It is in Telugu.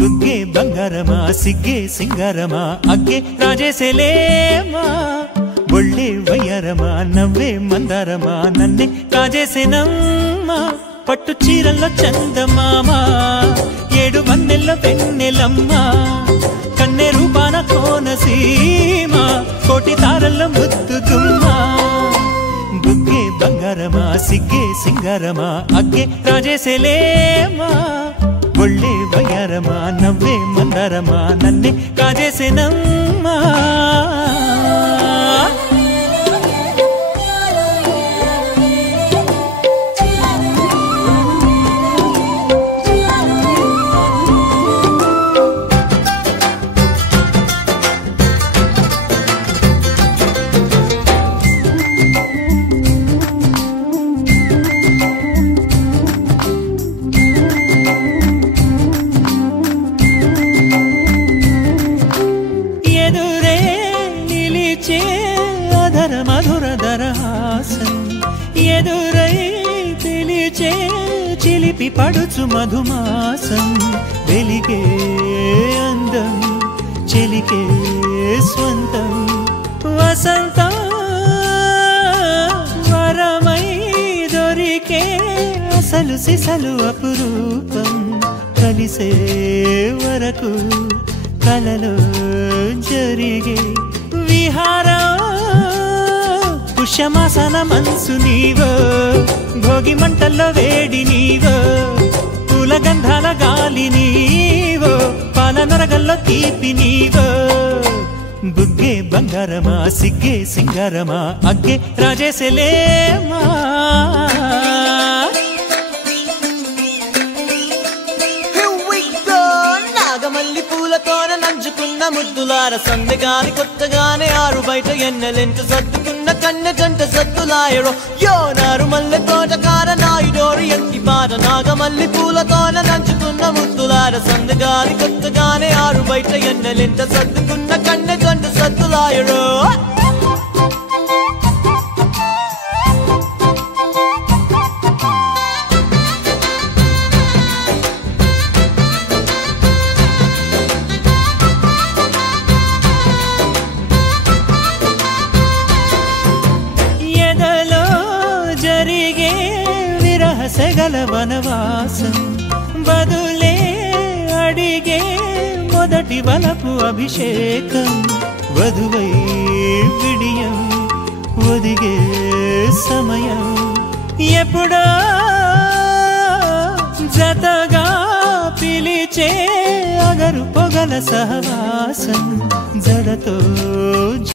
బుగ్గే బంగారమా సిగ్గే సింగారమా అగ్గే రాజేసేలేమా ఒళ్ళే వయ్యారమా నవ్వే మందారమా నన్నే కాజేసేనమ్మా పట్టు చీరల్లో చందమామా ఏడు వన్నెల్లో వెన్నెలమ్మా కన్నె రూపాన కోనసీమ కోటి తారల్లో ముద్దుగుమ్మా బుగ్గే బంగారమా సిగ్గే సింగారమా అగ్గే రాజేసేలేమా ఒళ్ళే వయ్యారమా నవ్వే మందారమా నన్నే కాజేసేనమ్మా ఎదురై పిలిచే చిలిపి పడుచు మధుమాసం వెలిగే అందం చెలికే స్వంతం వసంతం వరమై దొరికే అసలు సిసలు అపురూపం కలిసే వరకు కలలో జరిగే విహారం పుష్యమాసన మనసు నీవో భోగి మంటల్లో వేడి నీవో పూల గంధాల గాలి నీవో పాల నరగల్లో తీపి నీవో బుగ్గే బంగారమా సిగ్గే సింగారమా అగ్గే రాజేసేలేమా నాగమల్లి పూలతోన నంచుకున్న ముద్దులార సందెగాని కొత్తగానే ఆరు బయట ఎన్నెలెంట సర్దుకున్న కన్నె జంట సద్దులాయడో యో నారు మల్లె తోటకార నాయుడోరు ఎంటి పాట నాగమల్లి పూలతోన నంచుకున్న ముద్దులార సందెగాని కొత్తగానే ఆరు బయట ఎన్నెలెంట సర్దుకున్న కన్నె జంట సద్దులాయడో సెగల వనవాసం బదులే అడిగే మొదటి వలపు అభిషేకం వధువై విడియం ఒదిగే సమయం ఎప్పుడో జతగా పిలిచే అగరు పొగల సహవాసం జడతో